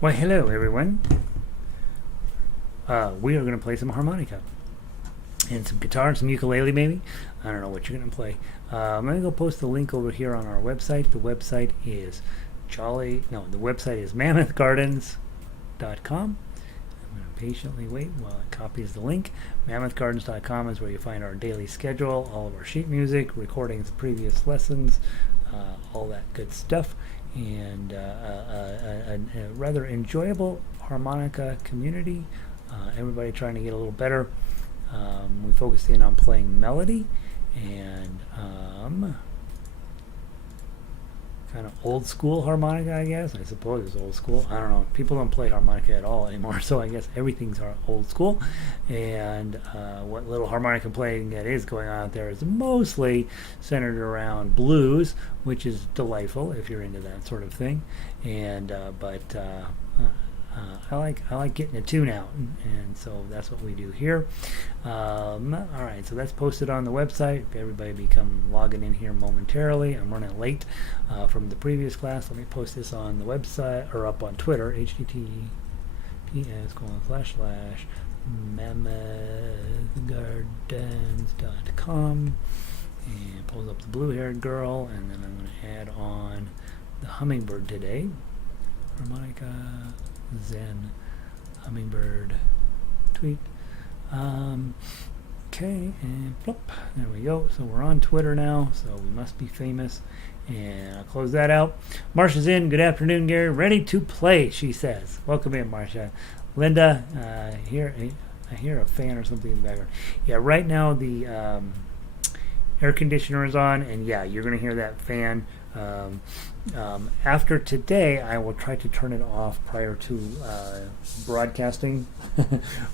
Why, hello everyone. We are going to play some harmonica and some guitar and some ukulele maybe. I don't know what you're going to play. I'm going to go post the link over here on our website. The website is mammothgardens.com. I'm going to patiently wait while it copies the link. Mammothgardens.com is where you find our daily schedule, all of our sheet music, recordings of previous lessons, all that good stuff, and a rather enjoyable harmonica community. Everybody trying to get a little better. We focused in on playing melody and kind of old school harmonica, I guess. I suppose it's old school. I don't know. People don't play harmonica at all anymore, so I guess everything's old school. And what little harmonica playing that is going on out there is mostly centered around blues, which is delightful if you're into that sort of thing. And I like getting a tune out, and so that's what we do here. All right, so that's posted on the website. Everybody become logging in here momentarily. I'm running late from the previous class. Let me post this on the website or up on Twitter. https://mammothgardens.com, and pulls up the blue-haired girl, and then I'm going to add on the hummingbird today. Harmonica Zen hummingbird tweet. Okay, and plop, there we go. So we're on Twitter now, so we must be famous. And I'll close that out. Marsha's in. Good afternoon, Gary. Ready to play, she says. Welcome in, Marsha. Linda, I hear a fan or something in the background. Yeah, right now the air conditioner is on, and yeah, you're going to hear that fan. After today, I will try to turn it off prior to broadcasting.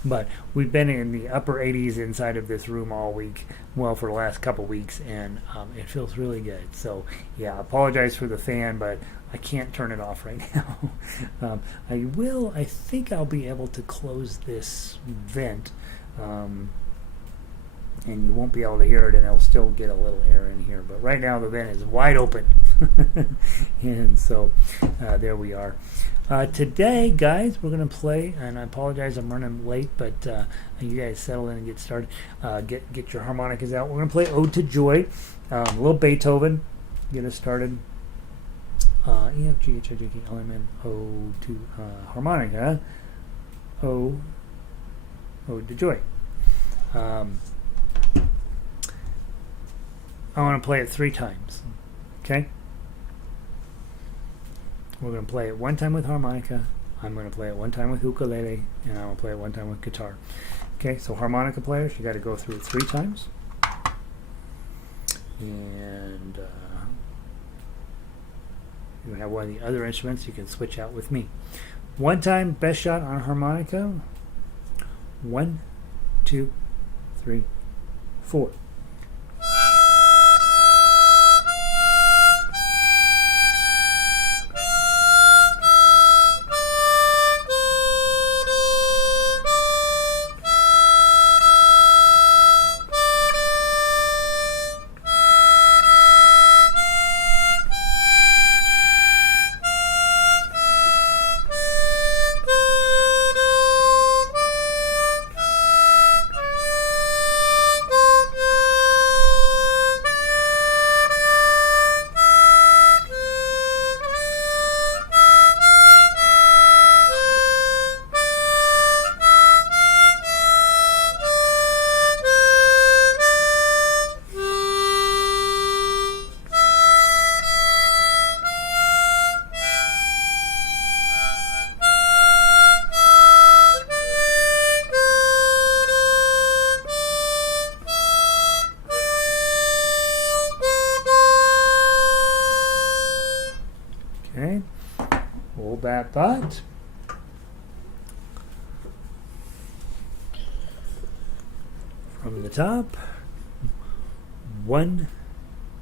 But we've been in the upper 80s inside of this room all week, well, for the last couple weeks, and it feels really good. So, yeah, I apologize for the fan, but I can't turn it off right now. I think I'll be able to close this vent. And you won't be able to hear it, and it'll still get a little air in here. But right now the vent is wide open. And so there we are. Today, guys, we're going to play, and I apologize I'm running late, but you guys settle in and get started. Get your harmonicas out. We're going to play Ode to Joy, a little Beethoven, get us started. E, F, G, H, I, J, K, L, M, N, O to harmonica. Ode to Joy. I want to play it 3 times. Okay? We're going to play it 1 time with harmonica. I'm going to play it 1 time with ukulele, and I'm going to play it 1 time with guitar. Okay, so harmonica players, you got to go through it 3 times. And you have one of the other instruments, you can switch out with me. 1 time, best shot on harmonica. 1, 2, 3, 4. Okay, hold that thought. From the top. 1,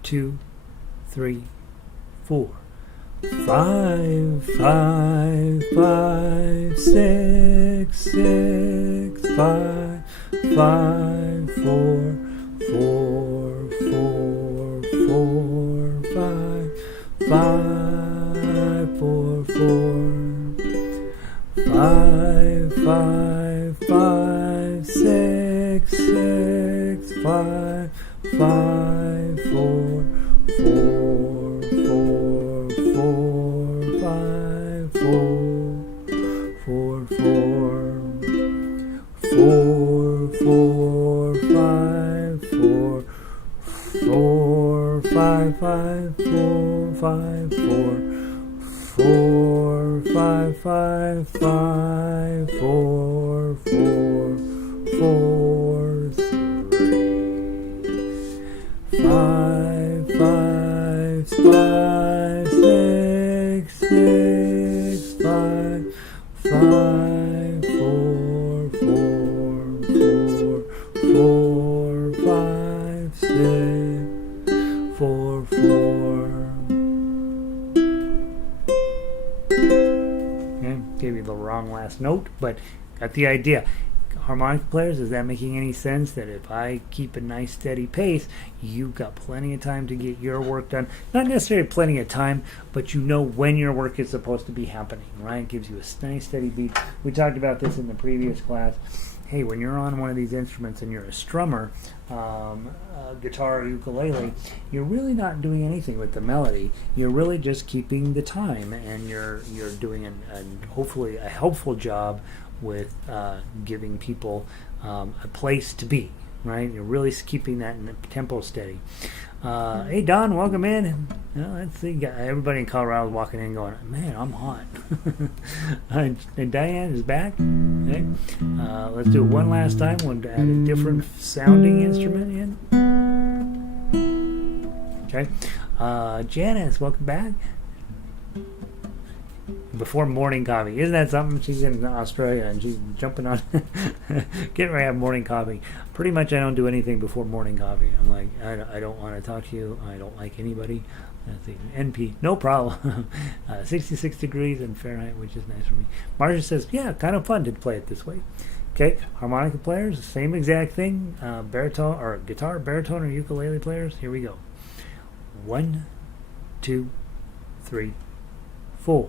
2, 3, 4. 5, 5, 5, 6, 6, 5, 5, 4, 4, 4, 4, 5, 5, 4, 4. 5, 5, 5, 6, 6, 5, 5, 4, 4, 4, 4, 5, 4, 4, 4, 4, 5, 4, 4, 5, 5, 4, 5, 4, 4, 5, 5, 5, 4, 4, 4, 3, 5, 5, 5, 6, 6, 5, 5, 4, 4, 4, 4, 5, 6, 4, 4. Gave you the wrong last note, but got the idea. Harmonica players, is that making any sense? That if I keep a nice steady pace, you've got plenty of time to get your work done. Not necessarily plenty of time, but you know when your work is supposed to be happening, right? It gives you a nice steady beat. We talked about this in the previous class. Hey, when you're on one of these instruments and you're a strummer, guitar or ukulele, you're really not doing anything with the melody. You're really just keeping the time, and you're doing hopefully a helpful job with giving people a place to be, right? You're really keeping that in the tempo steady. Hey, Don, welcome in. Let's see, everybody in Colorado is walking in going, man, I'm hot. And Diane is back. Okay. Let's do it one last time. We'll add a different sounding instrument in. Okay. Janice, welcome back. Before morning coffee. Isn't that something? She's in Australia and she's jumping on getting ready to have morning coffee. Pretty much I don't do anything before morning coffee. I'm like, I don't want to talk to you. I don't like anybody. That's the NP. No problem. 66 degrees in Fahrenheit, which is nice for me. Marcia says, yeah, kind of fun to play it this way. Okay, harmonica players, same exact thing. Baritone or guitar, baritone or ukulele players. Here we go. 1, 2, 3, 4.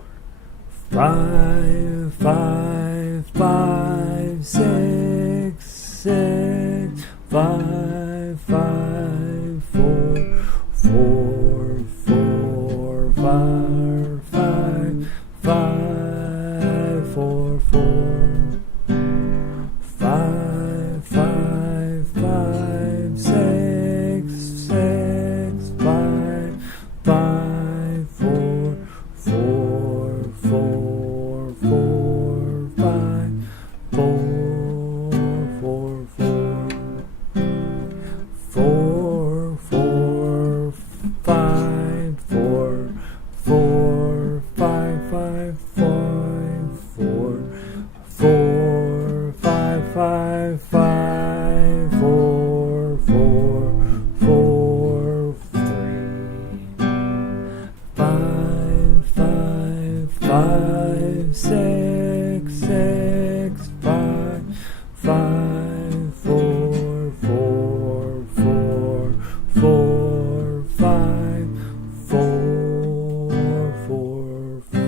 5, 5, 5, 6, 6, 5, 5, 4, 4, 4, 5, 5, 5, 4, 4, 5, 5, 5, 6, 6, 5, 5, 4, 4, 4. 4, 5, 4, 4, 4, 4, 4, 5, 4, 4, 5, 5, 5, 4, 4, 5, 5, 5, 4, 4, 4, 3, 5, 5, 5, 6, 6, 5, 5, 4, 4, 4, 4, 5, 4, 4, 4.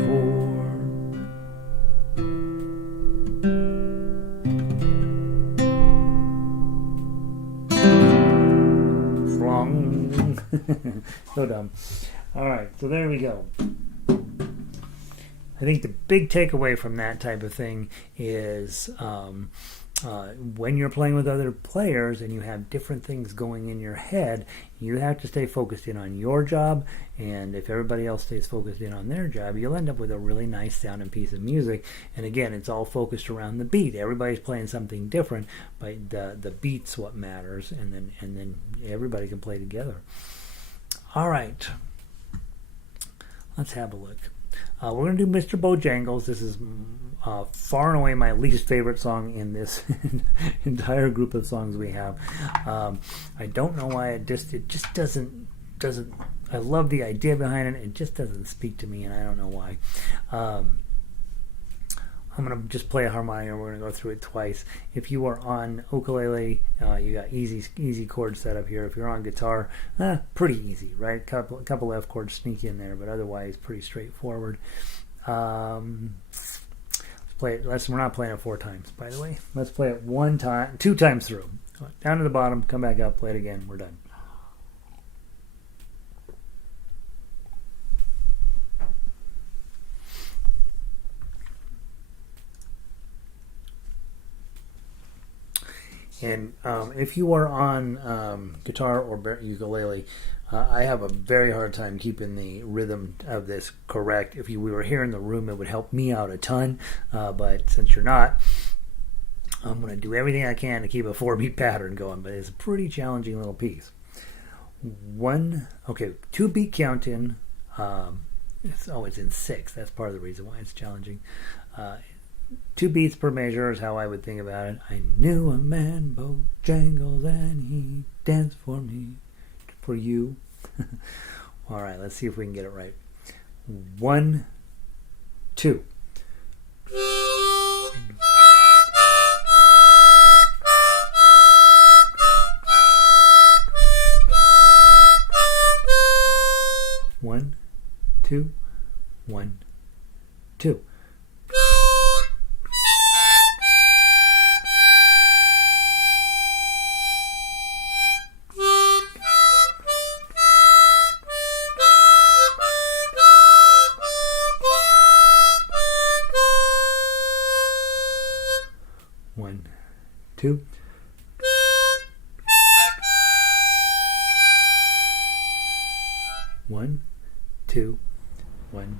Wrong. So dumb. All right, so there we go. I think the big takeaway from that type of thing is when you're playing with other players and you have different things going in your head, you have to stay focused in on your job, and if everybody else stays focused in on their job, you'll end up with a really nice sounding piece of music. And again, it's all focused around the beat. Everybody's playing something different, but the beat's what matters, and then everybody can play together. All right, let's have a look. We're going to do Mr. Bojangles. This is far and away my least favorite song in this entire group of songs we have. I don't know why it just doesn't. I love the idea behind it. It just doesn't speak to me, and I don't know why. I'm going to just play a harmonica. We're going to go through it twice. If you are on ukulele, you got easy chord setup here. If you're on guitar, pretty easy, right? Couple F chords sneak in there, but otherwise pretty straightforward. Let's play it. We're not playing it 4 times, by the way. Let's play it 1 time, 2 times through. Down to the bottom, come back up, play it again. We're done. And if you are on guitar or ukulele, I have a very hard time keeping the rhythm of this correct. If we were here in the room, it would help me out a ton. But since you're not, I'm going to do everything I can to keep a 4-beat pattern going. But it's a pretty challenging little piece. 2-beat count in. It's in 6. That's part of the reason why it's challenging. 2 beats per measure is how I would think about it. I knew a man, Bojangles, and he danced for me, for you. All right, let's see if we can get it right. 1, 2. 1, 2, 1, 2. One, two. One, two, 1,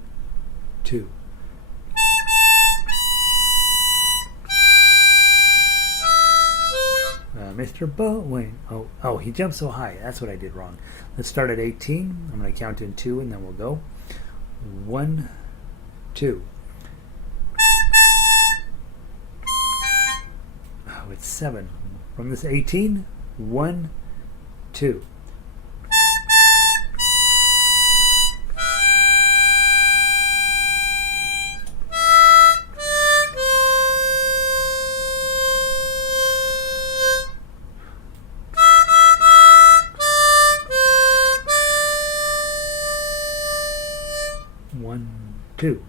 2. Mr. Bowen. Oh, he jumped so high. That's what I did wrong. Let's start at 18. I'm going to count in 2 and then we'll go. 1, 2. Oh, it's 7. From this 18, 1, 2. 1, 2.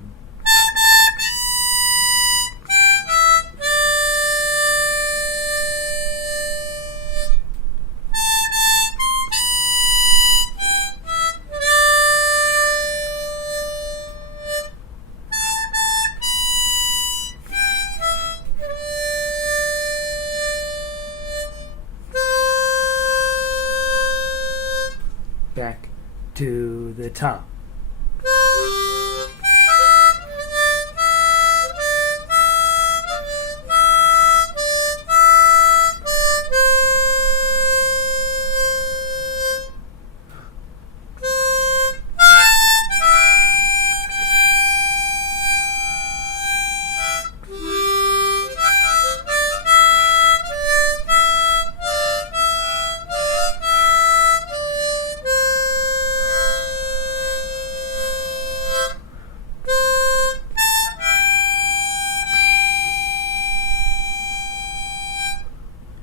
'Back to the top.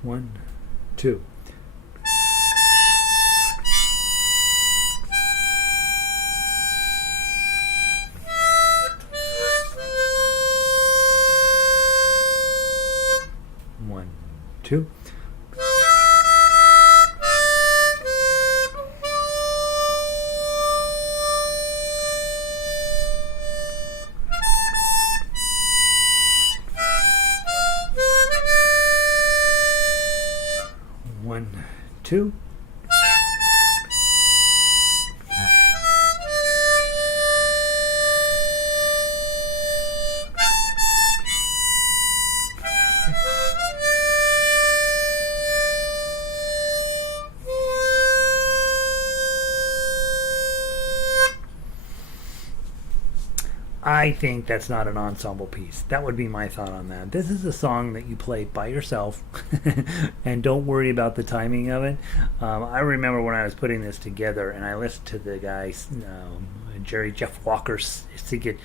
One, two. One, two. One, two. I think that's not an ensemble piece. That would be my thought on that. This is a song that you play by yourself and don't worry about the timing of it. I remember when I was putting this together and I listened to the guy, Jerry Jeff Walker, sing it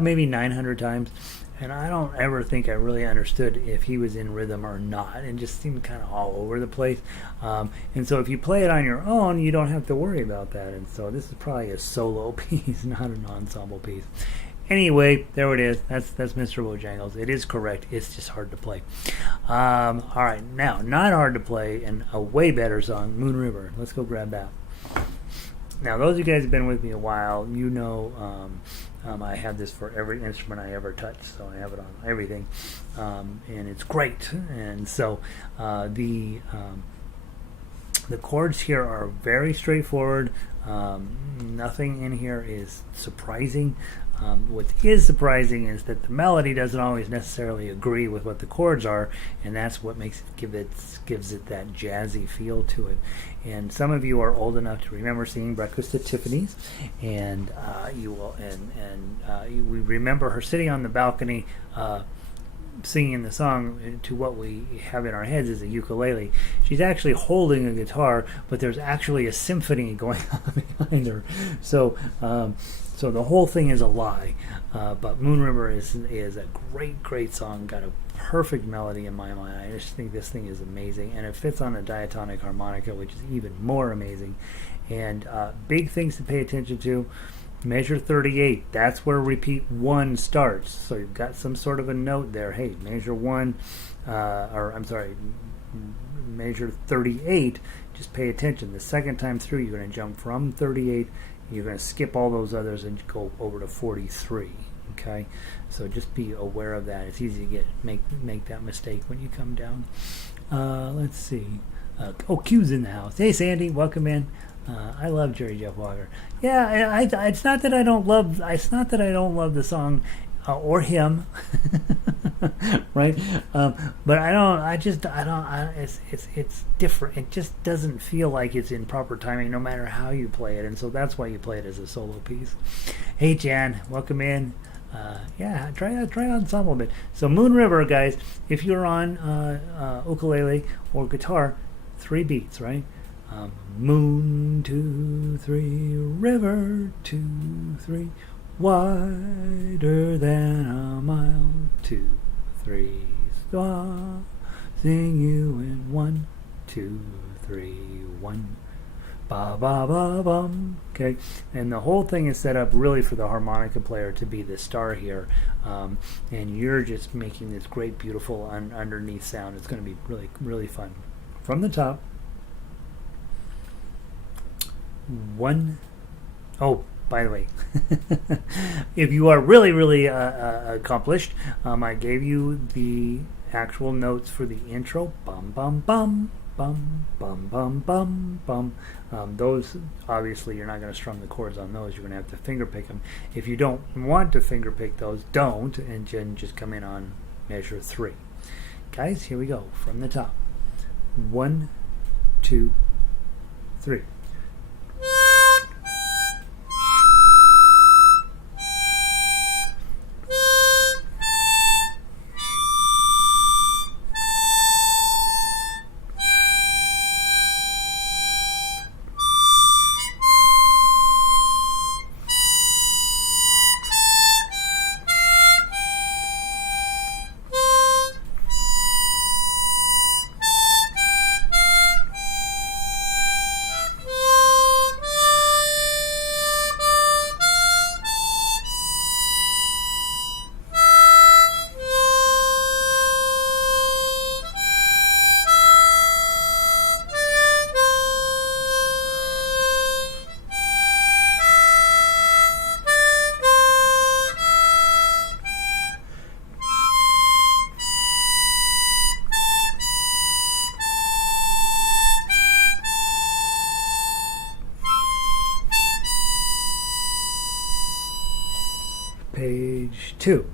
maybe 900 times. And I don't ever think I really understood if he was in rhythm or not. It just seemed kind of all over the place. And so if you play it on your own, you don't have to worry about that. And so this is probably a solo piece, not an ensemble piece. Anyway, there it is. That's Mr. Bojangles. It is correct. It's just hard to play. All right, now not hard to play and a way better song, Moon River. Let's go grab that. Now, those of you guys have been with me a while, you know I have this for every instrument I ever touch, so I have it on everything, and it's great. And so the chords here are very straightforward. Nothing in here is surprising. What is surprising is that the melody doesn't always necessarily agree with what the chords are, and that's what gives it that jazzy feel to it. And some of you are old enough to remember seeing Breakfast at Tiffany's, and we remember her sitting on the balcony singing the song to what we have in our heads as a ukulele. She's actually holding a guitar, but there's actually a symphony going on behind her. So the whole thing is a lie. But Moon River is a great song. Got a perfect melody in my mind. I just think this thing is amazing, and it fits on a diatonic harmonica, which is even more amazing. And big things to pay attention to. Measure 38, that's where repeat 1 starts. So you've got some sort of a note there. Hey, measure 1, measure 38, just pay attention. The second time through, you're going to jump from 38, you're going to skip all those others and go over to 43. Okay, so just be aware of that. It's easy to make that mistake when you come down. Let's see. Q's in the house. Hey, Sandy, welcome in. I love Jerry Jeff Walker. Yeah, it's not that I don't love. It's not that I don't love the song or him, right? But I don't. It's different. It just doesn't feel like it's in proper timing, no matter how you play it. And so that's why you play it as a solo piece. Hey, Jan, welcome in. Yeah, try Ensemble a bit. So Moon River, guys. If you're on ukulele or guitar, 3 beats, right? Moon 2 3, river 2 3, wider than a mile 2 3, star, sing you in 1 2 3 1, ba ba ba bum. Okay, and the whole thing is set up really for the harmonica player to be the star here, and you're just making this great, beautiful underneath sound. It's going to be really fun. From the top. 1. Oh, by the way, if you are really accomplished, I gave you the actual notes for the intro. Bum bum bum bum bum bum bum bum. Those, obviously, you're not going to strum the chords on those. You're going to have to finger pick them. If you don't want to finger pick those, don't, and then just come in on measure 3. Guys, here we go from the top. 1 2 3. Page 2.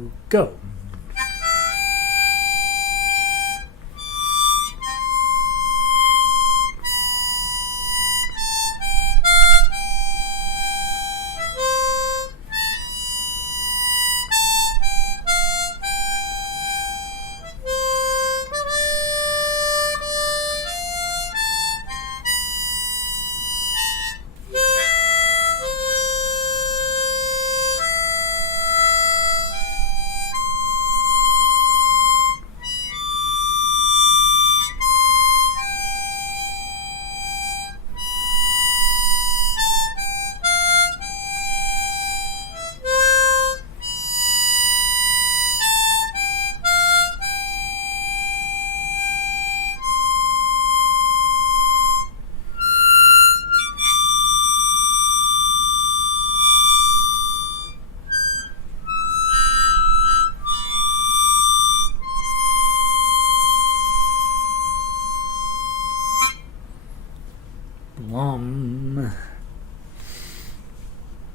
2, go.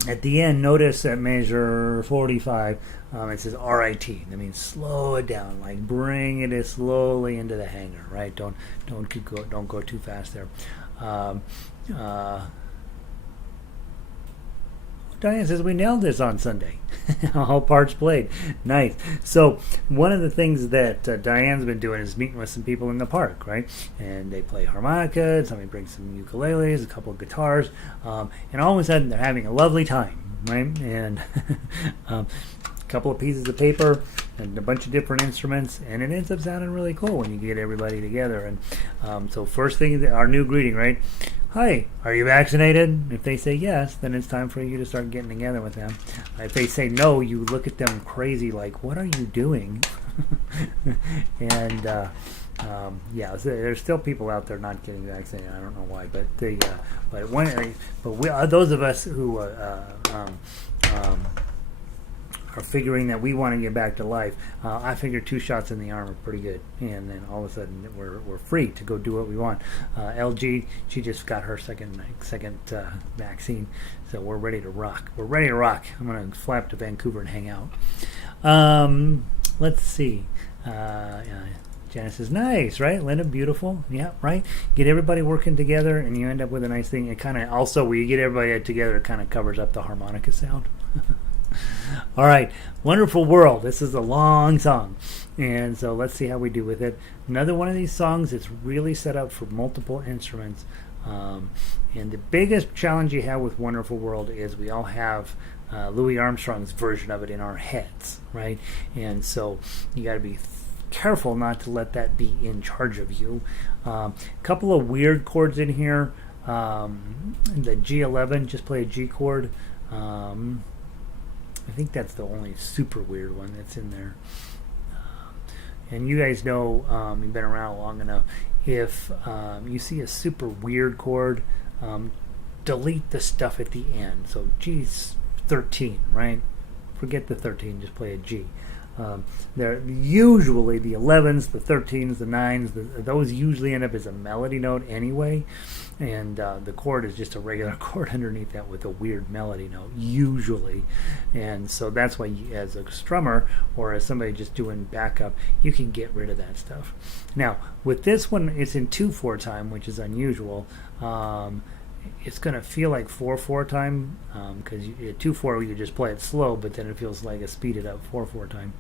At the end, notice that measure 45, it says RIT. That means slow it down, like bring it as slowly into the hanger, right? Don't go too fast there. Diane says we nailed this on Sunday. All parts played. Nice. So one of the things that Diane's been doing is meeting with some people in the park, right? And they play harmonica, and somebody brings some ukuleles, a couple of guitars, and all of a sudden they're having a lovely time, right? And a couple of pieces of paper and a bunch of different instruments, and it ends up sounding really cool when you get everybody together. And so first thing, our new greeting, right? Hi, are you vaccinated? If they say yes, then it's time for you to start getting together with them. If they say no, you look at them crazy like, what are you doing? And yeah, so there's still people out there not getting vaccinated. I don't know why, but those of us who are figuring that we want to get back to life, I figure 2 shots in the arm are pretty good, and then all of a sudden we're free to go do what we want. LG, she just got her second vaccine, so we're ready to rock. We're ready to rock. I'm gonna fly up to Vancouver and hang out. Let's see. Janice is nice, right? Linda, beautiful. Yeah, right? Get everybody working together, and you end up with a nice thing. It kind of also, when you get everybody together, it kind of covers up the harmonica sound. All right, Wonderful World. This is a long song, and so let's see how we do with it. Another one of these songs that's really set up for multiple instruments, and the biggest challenge you have with Wonderful World is we all have Louis Armstrong's version of it in our heads, right? And so you got to be careful not to let that be in charge of you. A couple of weird chords in here. The G11, just play a G chord. I think that's the only super weird one that's in there. And you guys know, you've been around long enough, if you see a super weird chord, delete the stuff at the end. So G's 13, right? Forget the 13, just play a G. They're usually the 11s, the 13s, the 9s, those usually end up as a melody note anyway, and the chord is just a regular chord underneath that with a weird melody note usually. And so that's why you, as a strummer or as somebody just doing backup, you can get rid of that stuff. Now with this one, it's in 2/4 time, which is unusual. It's going to feel like 4/4 time, because 2/4 you just play it slow, but then it feels like a speeded up 4/4 time.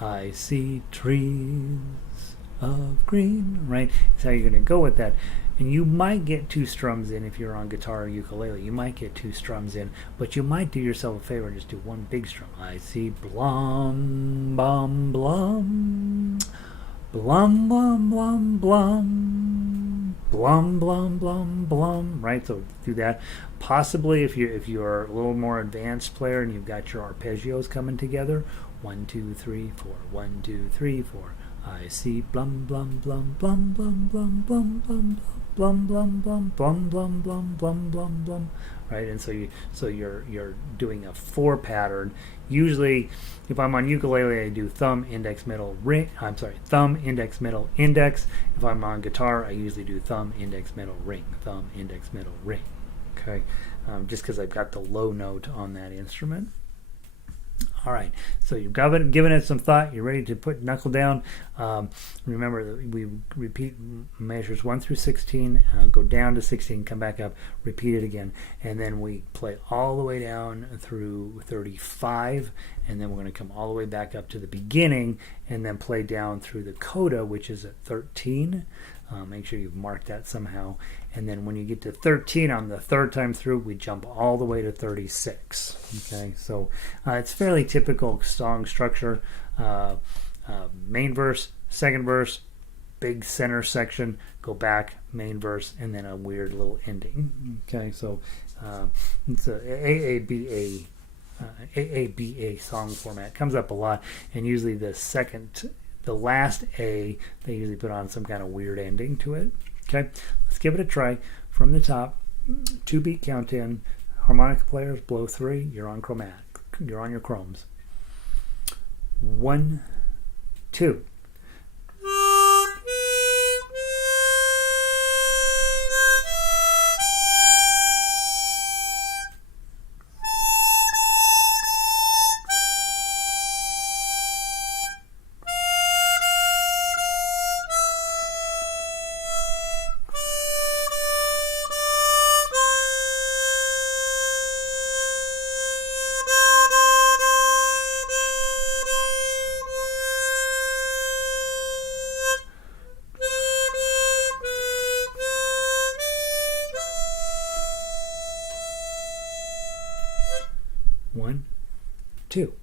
I see trees of green, right? That's how you're going to go with that. And you might get 2 strums in if you're on guitar or ukulele. You might get 2 strums in, but you might do yourself a favor and just do 1 big strum. I see blum, bum, blum, blum, blum, blum, blum, blum, blum, blum, blum, right? So do that. Possibly if you're a little more advanced player and you've got your arpeggios coming together, 1, 2, 3, 4, 1, 2, 3, 4. I see blum, blum, blum, blum, blum, blum, blum, blum, blum, blum, blum, blum, blum, blum, blum, blum, blum, right? And so you're doing a 4 pattern. Usually, if I'm on ukulele, I do thumb, index, middle, ring. I'm sorry, thumb, index, middle, index. If I'm on guitar, I usually do thumb, index, middle, ring, thumb, index, middle, ring. Okay, just because I've got the low note on that instrument. All right, so you've given it some thought. You're ready to put knuckle down. Remember that we repeat measures 1 through 16, go down to 16, come back up, repeat it again, and then we play all the way down through 35, and then we're going to come all the way back up to the beginning, and then play down through the coda, which is at 13. Make sure you've marked that somehow. And then when you get to 13 on the third time through, we jump all the way to 36. Okay, so it's fairly typical song structure. Main verse, second verse, big center section, go back, main verse, and then a weird little ending. Okay, so it's a AABA song format. Comes up a lot, and usually the last A, they usually put on some kind of weird ending to it. Okay, let's give it a try. From the top, 2-beat count in. Harmonica players, blow 3. You're on Chromatic. You're on your chromes. 1, 2. One, two.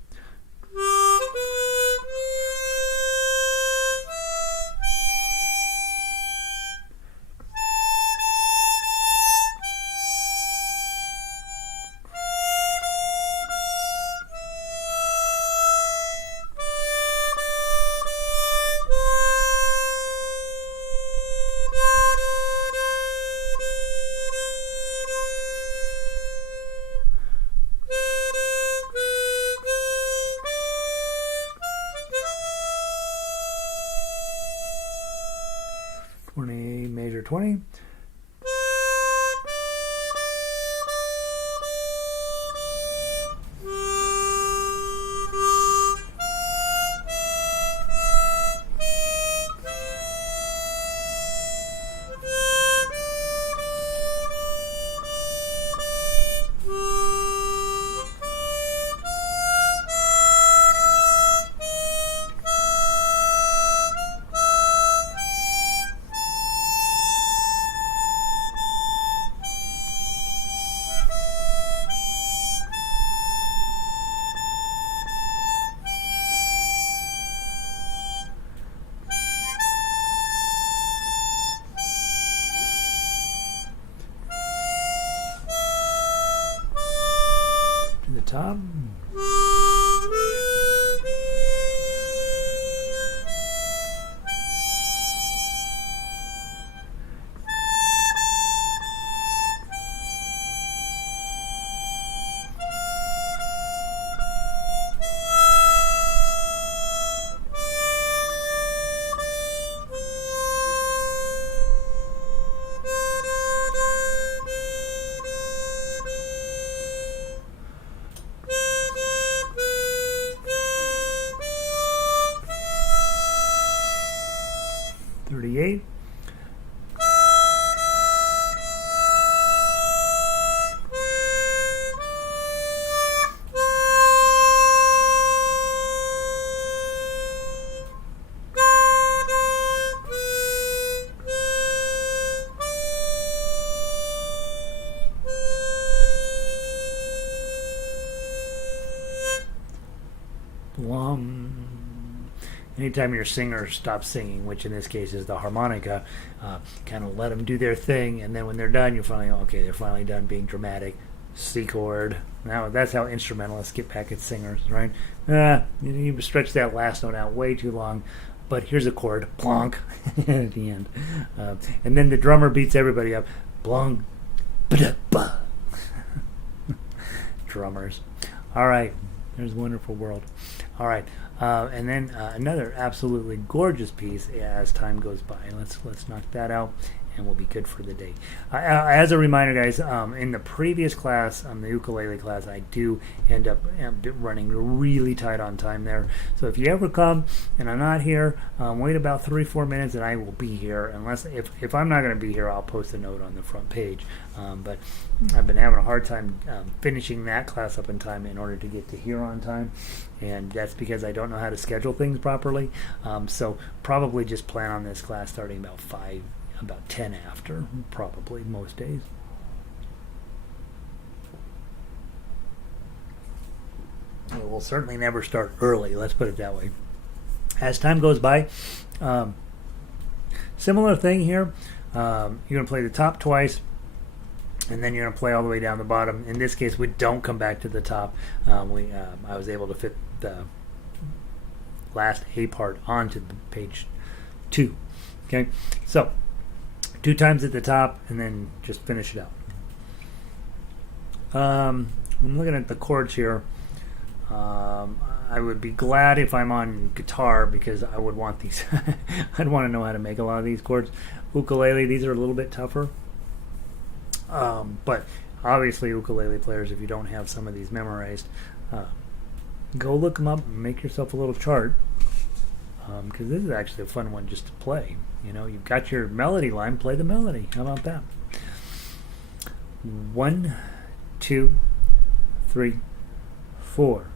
Major 20. The top. .38. Anytime your singer stops singing, which in this case is the harmonica, kind of let them do their thing, and then when they're done, you're finally, okay, they're finally done being dramatic. C chord. Now that's how instrumentalists get back at singers, right? You stretch that last note out way too long, but here's a chord, plonk, at the end. And then the drummer beats everybody up, blong, ba-da-ba. Drummers. All right, there's a wonderful world. All right. And then another absolutely gorgeous piece as time goes by. Let's knock that out, and we'll be good for the day. As a reminder, guys, in the previous class, the ukulele class, I do end up running really tight on time there. So if you ever come and I'm not here, wait about 3-4 minutes and I will be here. Unless if I'm not going to be here, I'll post a note on the front page. But I've been having a hard time finishing that class up in time in order to get to here on time. And that's because I don't know how to schedule things properly. So probably just plan on this class starting about 10 after, probably most days. It will certainly never start early, let's put it that way. As time goes by, similar thing here. You're going to play the top twice, and then you're going to play all the way down the bottom. In this case, we don't come back to the top. I was able to fit the last A part onto the page 2. Okay, so 2 times at the top, and then just finish it out. I'm looking at the chords here. I would be glad if I'm on guitar because I would want these. I'd want to know how to make a lot of these chords. Ukulele, these are a little bit tougher. But obviously, ukulele players, if you don't have some of these memorized, go look them up and make yourself a little chart. Because this is actually a fun one just to play. You know, you've got your melody line, play the melody. How about that? 1, 2, 3, 4.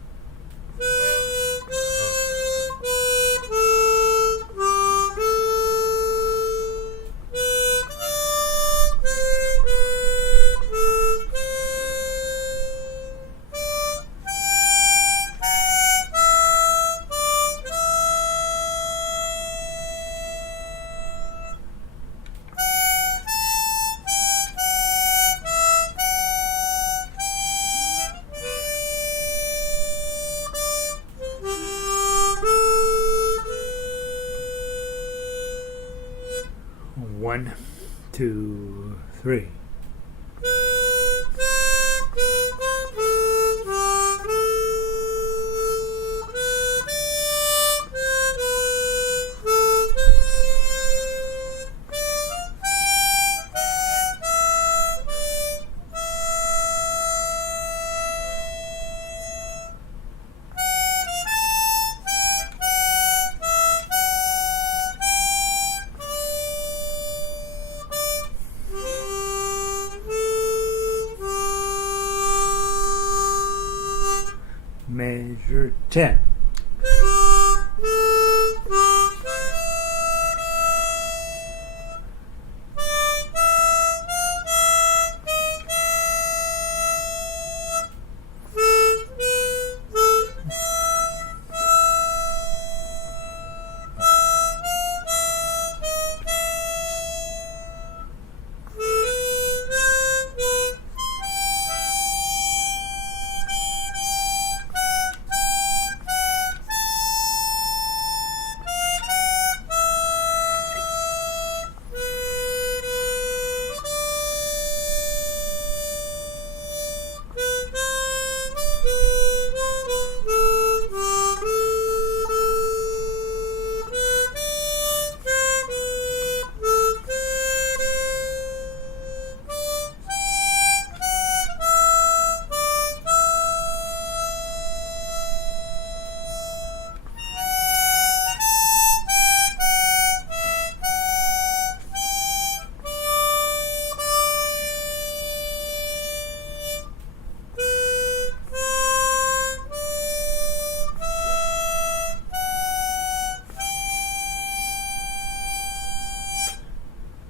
One, 2, 3. Measure 10.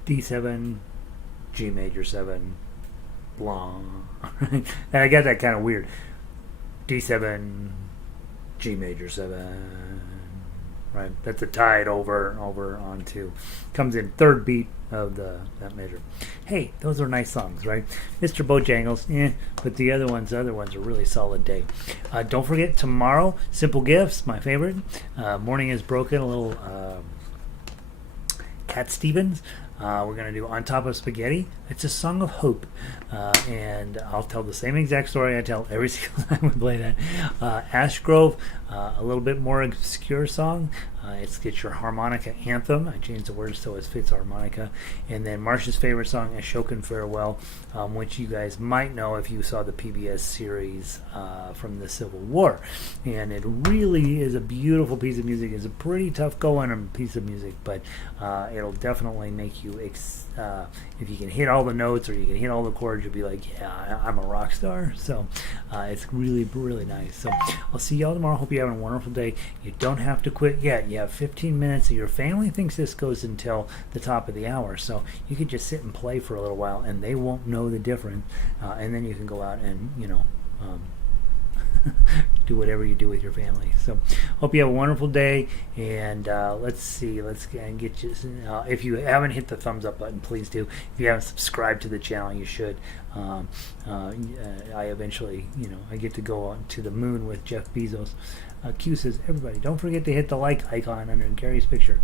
D7, G major 7, blah. And I got that kind of weird. D7, G major 7, right? That's a tied over onto. Comes in third beat of that measure. Hey, those are nice songs, right? Mr. Bojangles, but the other ones are really solid day. Don't forget tomorrow, Simple Gifts, my favorite. Morning is Broken, a little Cat Stevens. We're going to do On Top of Spaghetti. It's a song of hope. And I'll tell the same exact story I tell every single time we play that. Ash Grove, a little bit more obscure song. It's your harmonica anthem. I changed the words so it fits harmonica. And then Marcia's favorite song, Ashokan Farewell, which you guys might know if you saw the PBS series from the Civil War. And it really is a beautiful piece of music. It's a pretty tough going piece of music, but it'll definitely make you, if you can hit all the notes or you can hit all the chords, you'll be like, yeah, I'm a rock star. So it's really, really nice. So I'll see y'all tomorrow. Hope you're having a wonderful day. You don't have to quit yet. You have 15 minutes. Your family thinks this goes until the top of the hour. So you could just sit and play for a little while and they won't know the difference. And then you can go out and, do whatever you do with your family. So hope you have a wonderful day, and let's see, let's get you, if you haven't hit the thumbs up button, please do. If you haven't subscribed to the channel, you should. I eventually, I get to go on to the moon with Jeff Bezos. Q says, everybody, don't forget to hit the like icon under Gary's picture.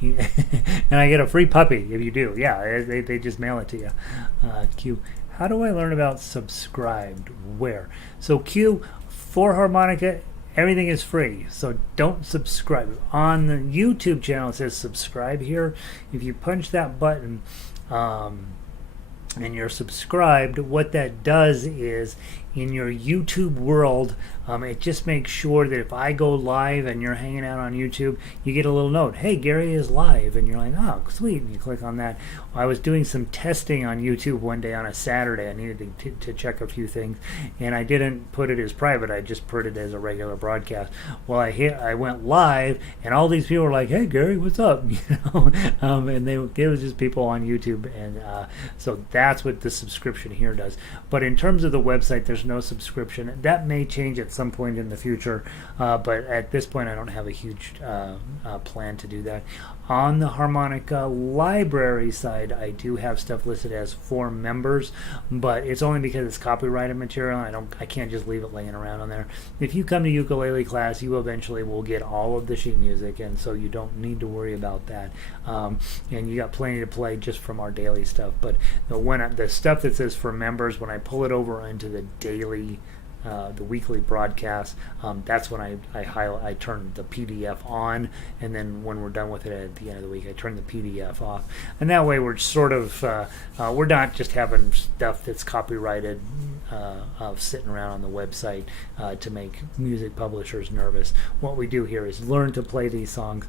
And I get a free puppy if you do. Yeah, they just mail it to you. Q, how do I learn about subscribed? Where? So Q, for harmonica, everything is free. So don't subscribe. On the YouTube channel, it says subscribe here. If you punch that button and you're subscribed, what that does is in your YouTube world, it just makes sure that if I go live and you're hanging out on YouTube, you get a little note, hey, Gary is live, and you're like, oh, sweet, and you click on that. I was doing some testing on YouTube one day on a Saturday. I needed to check a few things, and I didn't put it as private. I just put it as a regular broadcast. Well, I went live, and all these people were like, hey, Gary, what's up? And it was just people on YouTube, and so that's what the subscription here does. But in terms of the website, there's no subscription. That may change at some point in the future, but at this point I don't have a huge plan to do that. On the harmonica library side, I do have stuff listed as for members, but it's only because it's copyrighted material. I can't just leave it laying around on there. If you come to ukulele class, you eventually will get all of the sheet music, and so you don't need to worry about that. And you got plenty to play just from our daily stuff. But the stuff that says for members, when I pull it over into the daily, the weekly broadcast, that's when I turn the PDF on, and then when we're done with it at the end of the week, I turn the PDF off, and that way we're sort of we're not just having stuff that's copyrighted sitting around on the website to make music publishers nervous. What we do here is learn to play these songs.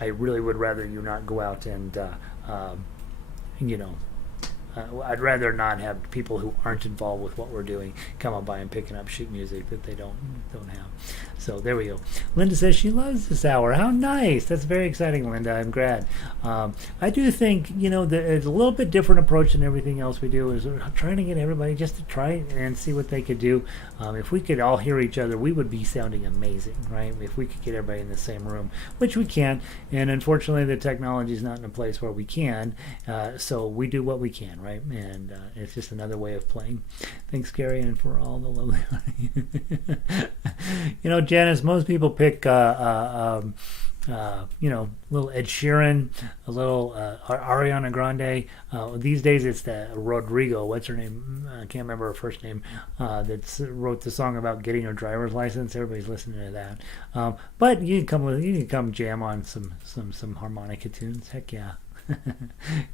I really would rather you not go out and I'd rather not have people who aren't involved with what we're doing come on by and picking up sheet music that they don't have. So there we go. Linda says she loves this hour. How nice. That's very exciting, Linda. I'm glad. I do think, it's a little bit different approach than everything else we do. Is we're trying to get everybody just to try it and see what they could do. If we could all hear each other, we would be sounding amazing, right? If we could get everybody in the same room, which we can. And unfortunately, the technology is not in a place where we can. So we do what we can, right? And it's just another way of playing. Thanks, Gary, and for all the lovely Janice, most people pick little Ed Sheeran, a little Ariana Grande. These days it's the Rodrigo, what's her name? I can't remember her first name, that wrote the song about getting her driver's license. Everybody's listening to that. But you can come jam on some harmonica tunes. Heck yeah.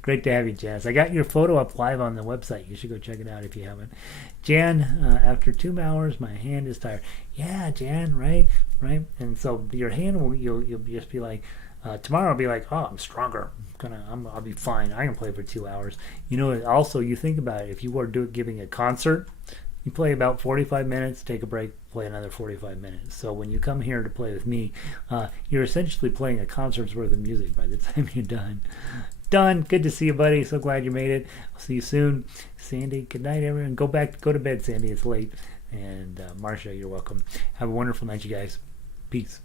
Great to have you, Jazz. I got your photo up live on the website. You should go check it out if you haven't. Jan, after 2 hours, my hand is tired. Yeah, Jan, right? And so your hand will, you'll just be like, tomorrow I'll be like, oh, I'm stronger. I'll be fine. I can play for 2 hours. Also, you think about it. If you were giving a concert, you play about 45 minutes, take a break, play another 45 minutes. So when you come here to play with me, you're essentially playing a concert's worth of music by the time you're done. Done. Good to see you, buddy. So glad you made it. I'll see you soon. Sandy, good night, everyone. Go to bed, Sandy. It's late. And Marcia, you're welcome. Have a wonderful night, you guys. Peace.